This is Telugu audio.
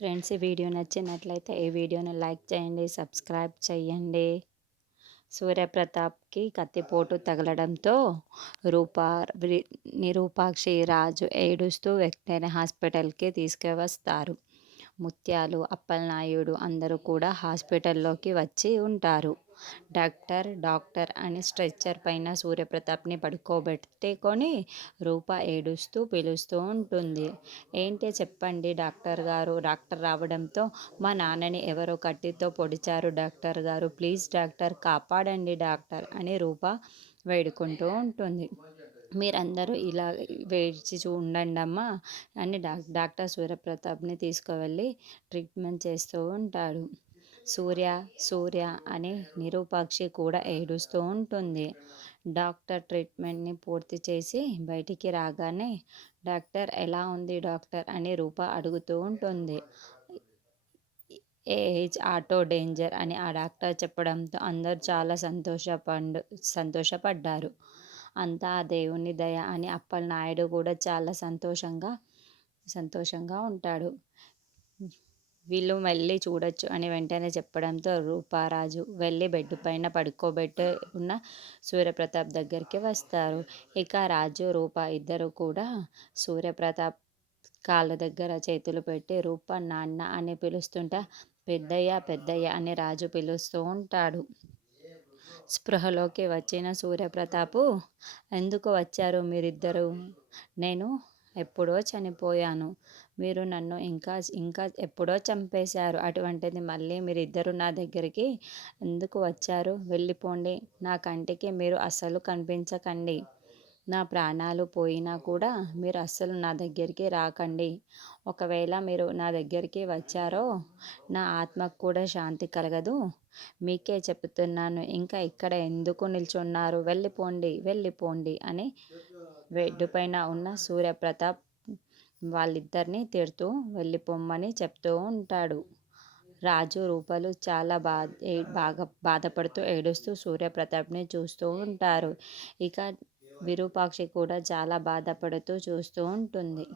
ఫ్రెండ్స్ ఈ వీడియో నచ్చినట్లయితే ఈ వీడియోని లైక్ చేయండి సబ్స్క్రైబ్ చేయండి. సూర్యప్రతాప్కి కత్తిపోటు తగలడంతో రూపా నిరూపాక్షి రాజు ఏడుస్తూ వెంటనే హాస్పిటల్కి తీసుకువస్తారు. ముత్యాలు అప్పలనాయుడు అందరూ కూడా హాస్పిటల్లోకి వచ్చి ఉంటారు. డాక్టర్ డాక్టర్ అని స్ట్రెచ్చర్ పైన సూర్యప్రతాప్ని పడుకోబెట్టుకొని రూప ఏడుస్తూ పిలుస్తూ ఉంటుంది. ఏంటి చెప్పండి డాక్టర్ గారు? డాక్టర్ రావడంతో మా నాన్నని ఎవరో కట్టితో పొడిచారు డాక్టర్ గారు. ప్లీజ్ డాక్టర్ కాపాడండి డాక్టర్ అని రూప వేడుకుంటూ ఉంటుంది. మీరందరూ ఇలా వేచి ఉండండి అమ్మా అని డాక్టర్ సూర్యప్రతాప్ని తీసుకువెళ్ళి ట్రీట్మెంట్ చేస్తూ ఉంటాడు. సూర్య సూర్య అని నిరూపాక్షి కూడా ఏడుస్తూ ఉంటుంది. డాక్టర్ ట్రీట్మెంట్ని పూర్తి చేసి బయటికి రాగానే డాక్టర్ ఎలా ఉంది డాక్టర్? అని రూప అడుగుతూ ఉంటుంది. ఏజ్ ఆటో డేంజర్ అని ఆ డాక్టర్ చెప్పడంతో అందరూ చాలా సంతోషపడు సంతోషపడ్డారు. అంతా దేవుని దయ అని అప్పలనాయుడు కూడా చాలా సంతోషంగా సంతోషంగా ఉంటాడు. వీళ్ళు మళ్ళీ చూడొచ్చు అని వెంటనే చెప్పడంతో రూపారాజు వెళ్ళి బెడ్ పైన పడుకోబెట్టి ఉన్న సూర్యప్రతాప్ దగ్గరికి వస్తారు. ఇక రాజు రూప ఇద్దరు కూడా సూర్యప్రతాప్ కాళ్ళ దగ్గర చేతులు పెట్టి రూప నాన్న అని పిలుస్తుంటే పెద్దయ్య పెద్దయ్య అని రాజు పిలుస్తూ ఉంటాడు. స్పృహలోకి వచ్చిన సూర్యప్రతాపు ఎందుకు వచ్చారు మీరిద్దరు? నేను ఎప్పుడో చనిపోయాను. మీరు నన్ను ఇంకా ఇంకా ఎప్పుడో చంపేశారు. అటువంటిది మళ్ళీ మీరిద్దరు నా దగ్గరికి ఎందుకు వచ్చారు? వెళ్ళిపోండి. నా కంటికి మీరు అస్సలు కనిపించకండి. నా ప్రాణాలు పోయినా కూడా మీరు అస్సలు నా దగ్గరికి రాకండి. ఒకవేళ మీరు నా దగ్గరికి వచ్చారో నా ఆత్మకు కూడా శాంతి కలగదు. మీకే చెప్తున్నాను ఇంకా ఇక్కడ ఎందుకు నిల్చున్నారు? వెళ్ళిపోండి వెళ్ళిపోండి అని వెడ్డుపైన పైన ఉన్న సూర్యప్రతాప్ వాళ్ళిద్దరిని తిడుతూ వెళ్ళిపోమ్మని చెప్తూ ఉంటాడు. రాజు రూపలు చాలా బాధ బాగా బాధపడుతూ ఏడుస్తూ సూర్యప్రతాప్ని చూస్తూ ఉంటారు. ఇక విరూపాక్షి కూడా చాలా బాధపడుతూ చూస్తూ ఉంటుంది.